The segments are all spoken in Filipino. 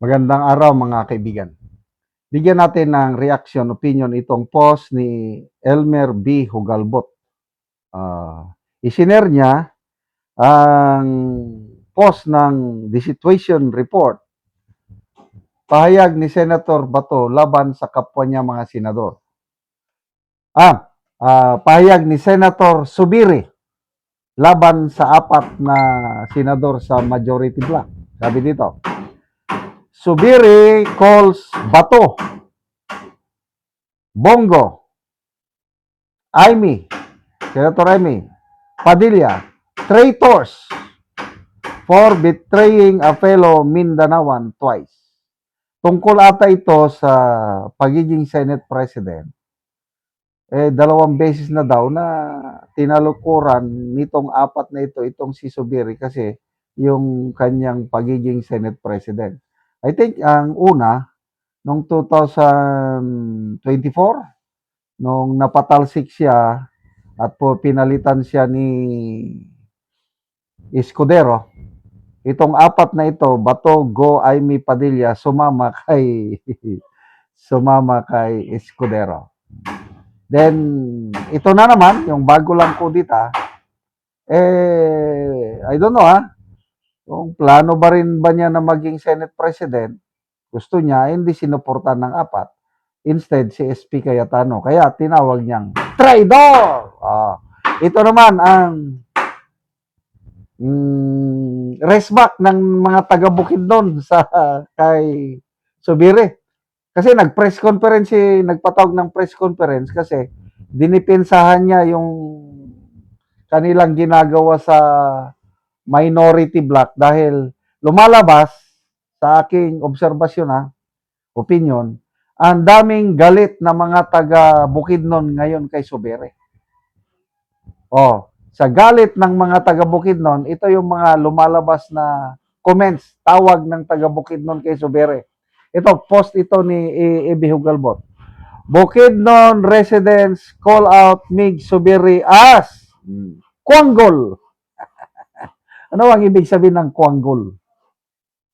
Magandang araw mga kaibigan. Bigyan natin ng reaction, opinion itong post ni Elmer B. Hugalbot. Isinare niya ang post ng The Situation Report, pahayag ni Senator Bato laban sa kapwa niya mga senador. Pahayag ni Senator Subiri laban sa 4 na senador sa majority block. Sabi dito, Subiri calls Bato, Bongo, Senator Amy Padilla, traitors for betraying a fellow Mindanaoan twice. Tungkol ata ito sa pagiging Senate President. 2 beses na daw na tinalukuran nitong 4 na ito, itong si Subiri kasi yung kanyang pagiging Senate President. I think ang una, noong 2024, nung napatalsik siya at pinalitan siya ni Escudero, itong 4 na ito, Bato, Go, Amy Padilla, sumama kay Escudero. Then, ito na naman, yung bago lang kudita, I don't know kung plano ba rin ba niya na maging Senate President, gusto niya, hindi sinuportan ng 4. Instead, si SP Cayetano. Kaya tinawag niyang traidor! Ito naman ang resback ng mga taga-Bukidnon sa kay Subiri. Kasi nagpatawag ng press conference kasi dinipensahan niya yung kanilang ginagawa sa minority block dahil lumalabas sa aking obserbasyon opinion, ang daming galit na mga taga Bukidnon ngayon kay Subiri. Sa galit ng mga taga Bukidnon, ito yung mga lumalabas na comments, tawag ng taga Bukidnon kay Subiri. Ito, post ito ni E.B. Hugalbot. Bukidnon residents call out Mig Subiri as Kuanggol. Ano ang ibig sabihin ng Kuanggol?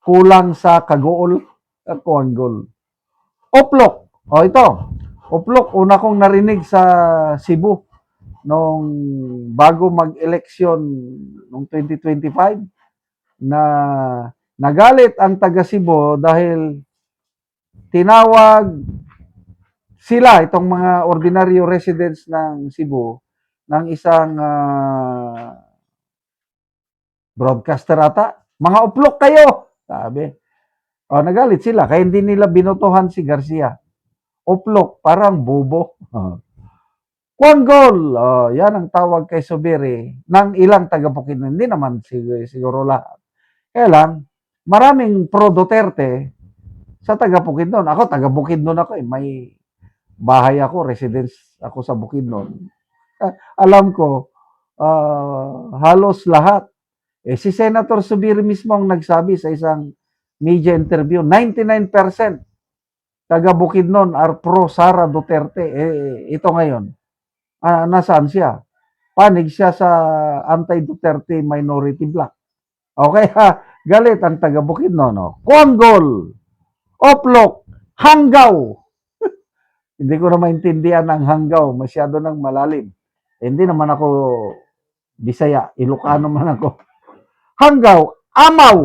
Kulang sa kagool? Kuanggol. Oplok. Ito. Oplok, una kong narinig sa Cebu nung bago mag-eleksyon noong 2025 na nagalit ang taga Cebu dahil tinawag sila, itong mga ordinaryo residents ng Cebu, ng isang broadcaster ata. Mga uplok kayo, sabi. Nagalit sila, kaya hindi nila binotohan si Garcia. Uplok, parang bobo. Kuanggol, yan ang tawag kay Subiri ng ilang taga-Bukidnon. Hindi naman siguro lahat. Kaya lang, maraming pro-Duterte sa taga-Bukidnon. Ako, taga-Bukidnon ako. May bahay ako, residence ako sa Bukidnon. Alam ko, halos lahat. Si Senator Subiri mismo ang nagsabi sa isang media interview, 99% taga-Bukidnon are pro-Sara Duterte. Ito ngayon, nasaan siya? Panig siya sa anti-Duterte minority bloc. Okay galit ang taga-Bukidnon. Kuanggol, oplok, hanggaw. Hindi ko na maintindihan ang hanggaw. Masyado nang malalim. Hindi naman ako Bisaya. Ilocano man ako. Hanggaw, amaw.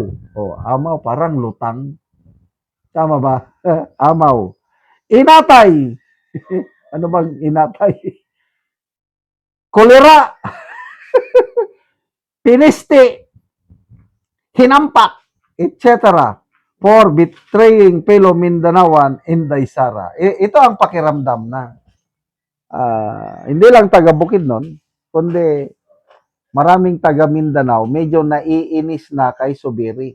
Amaw, parang lutang. Tama ba? Amaw. Inatay. Ano bang inatay? Kolera. Piniste. Hinampak. Etc. For betraying fellow Mindanaoan in Daysara. Ito ang pakiramdam na hindi lang taga Bukidnon, kundi maraming taga Mindanao medyo naiinis na kay Subiri.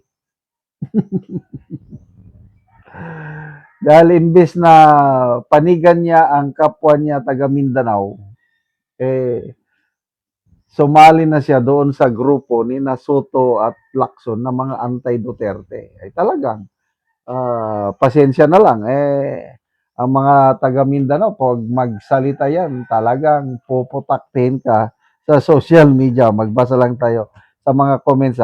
Dahil imbes na panigan niya ang kapwa niya taga Mindanao, sumali na siya doon sa grupo ni Soto at Lacson na mga anti-Duterte. Ay talagang pasensya na lang. Ang mga taga Mindanao, pag magsalita yan, talagang puputaktin ka sa social media. Magbasa lang tayo sa mga comments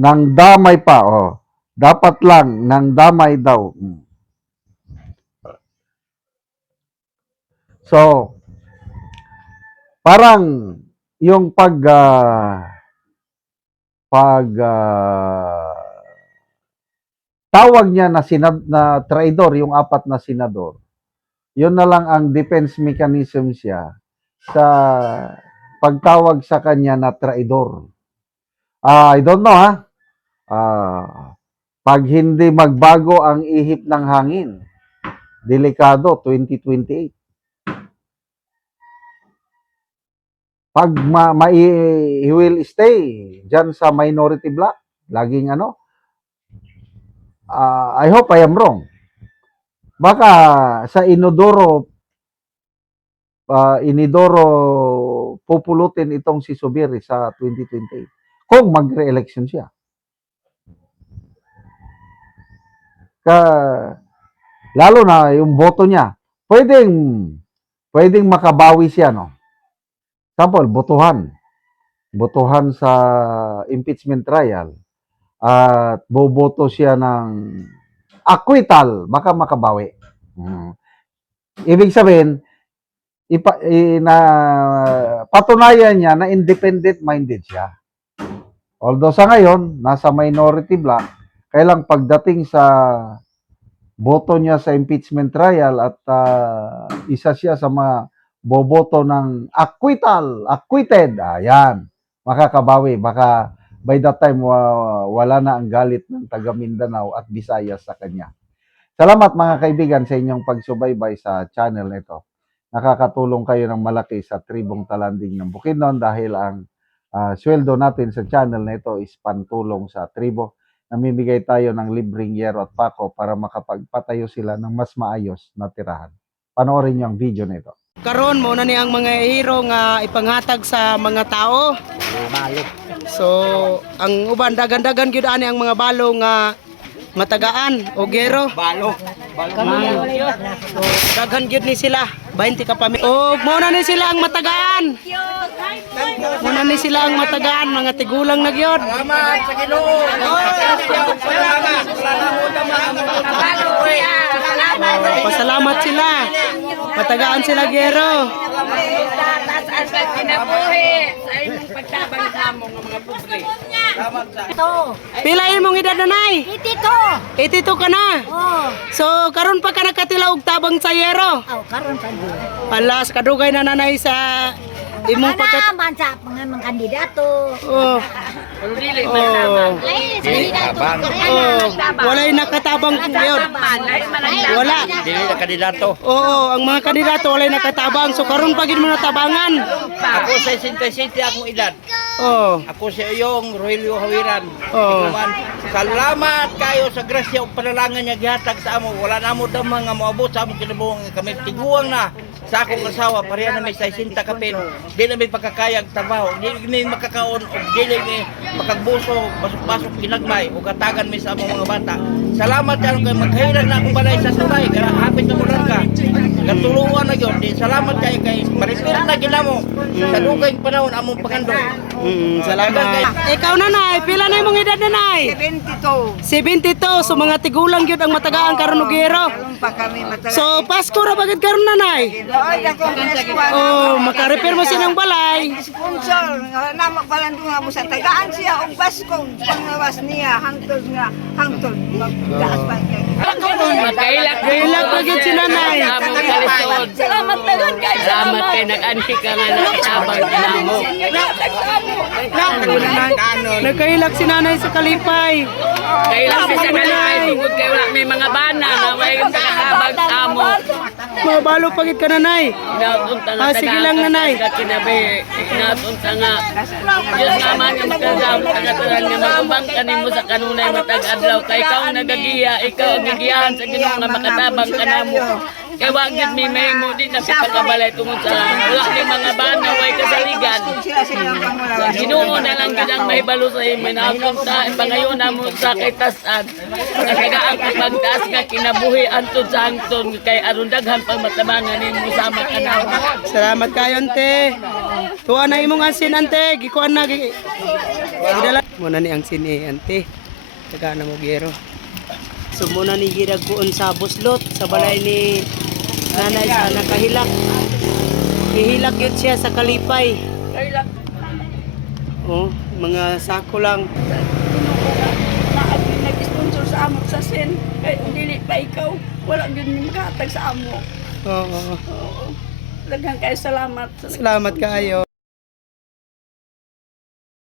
Nang damay pa, oh. Dapat lang, nang damay daw. So, parang yung tawag niya na na traidor, yung apat na senador, yun na lang ang defense mechanism siya sa pagtawag sa kanya na traidor. I don't know ha. Pag hindi magbago ang ihip ng hangin, delikado 2028. Pag he will stay dyan sa minority block, laging I hope I am wrong. Baka sa Inodoro pupulutin itong si Zubiri sa 2028 kung magre-election siya. Lalo na yung boto niya, pwedeng makabawi siya, no? Example, botohan sa impeachment trial at boboto siya ng acquittal, baka makabawi. Ibig sabihin, patunayan niya na independent-minded siya. Although sa ngayon, nasa minority block, kailang pagdating sa boto niya sa impeachment trial at isa siya sa mga boboto ng acquitted, ayan, makakabawi. Baka by that time, wala na ang galit ng taga Mindanao at Visayas sa kanya. Salamat mga kaibigan sa inyong pagsubaybay sa channel nito. Nakakatulong kayo ng malaki sa tribong talanding ng Bukidnon dahil ang sweldo natin sa channel na ito is pantulong sa tribo. Namimigay tayo ng libreng yero at pako para makapagpatayo sila ng mas maayos na tirahan. Panoorin niyo ang video nito. Karon mo na ni ang mga hero nga ipanghatag sa mga tao. Balo. So, ang uban dagan-dagan gyud ani ang mga balo nga matagaan o gero. Balo. So, daghan gyud ni sila. 20 ka pa. O mo na ni sila ang matagaan. Muna ni sila ang matagaan, mga tigulang na gyud. Salamat sa Ginoo. Pasalamat sila. Matagaan sila gero. Pila imong edad na nay? 82 ka na. Oh, So karon pa ka nakatilaog tabang sa yero. karon pa din. Alas kadugay na nanay sa imong pagkat. Naman sa mga kandidato. Oh. Oh. Walay nakatabang yun. Wala. Dili na kandidato. Oo, ang mga kandidato walay nakatabang. So karon pa gid mo natabangan. Ako sa 67 akong edad. Oh. Ako si Oyong Rogelio Hawiran. Oh. Salamat kayo sa grasya ug panalangan niya gihatag sa amo. Wala na mo daw mga moabot sa among kinabuhi kami tiguang na sa akong asawa pareha na may 60 kapin. Di na may pagkakayag trabaho. Di na makakaon ug dili ni makagbuso basok-basok ginagmay ug katagan mi sa among mga bata. Salamat kayo kay maghirag na akong balay sa tulay kaya hapit na mo lang ka. Katulungan na yun. Di salamat kayo kay maripir na ginamo sa dugay panahon among pangandong. Salamat. Ikaw nanay, pila na imong edad nanay? 72. So mga tigulang gyud ang matagaan karon og gero. So Pasko ra bagid karon nanay. Oh, maka-repair mo siya ng balay. Sponsor, namak balandong nga mo sa tagaan siya og baskong pangawas niya hangtod magdaas pa niya. Kailak na gyud si nanay. Salamat tagan kay Salamat kay nag-anti ka nga nakatabang ka na mo. Nagkailak si nanay sa kalipay. Kailan si Sanalay, tungkol kay wala may mga bana na may nakatabang ka mo. Mabalo pagit ka nanay. Nautunta nga Sige lang nanay. Kinabi, nautunta nga. Diyos naman yung magkasam, kagatulan nga magubang kanimo sa kanunay matag-adlaw. Kay ikaw ang nagagiya, ikaw ang gigiyahan sa Ginoo nga makatabang ka na mo. Kaya wag gid may mo din na pagkabalay tungod sa wala ni mga bana way kasaligan. Sa Ginoo na lang gid ang mahibalo sa imo nautunta ipangayon namo sa kay tasan. Kagagaan ka pagtaas nga kinabuhi antud sa hangton kay aron daghan pang matabangan nimo sama ka na. Salamat kayo ante. Tuwa na imong ansin ante, gikuan na. Gidala. Muna ni ang sini ante. Taga na mo gero. So muna ni girag kuon sa buslot sa balay ni nanay sa nakahilak. Ihilak yun siya sa kalipay. Oh, mga sako lang. Nag-sponsor sa amo sa sen. Kaya dili pa ikaw. Wala yun makatag sa amo. Oo. Daghang kayo salamat. Salamat kayo.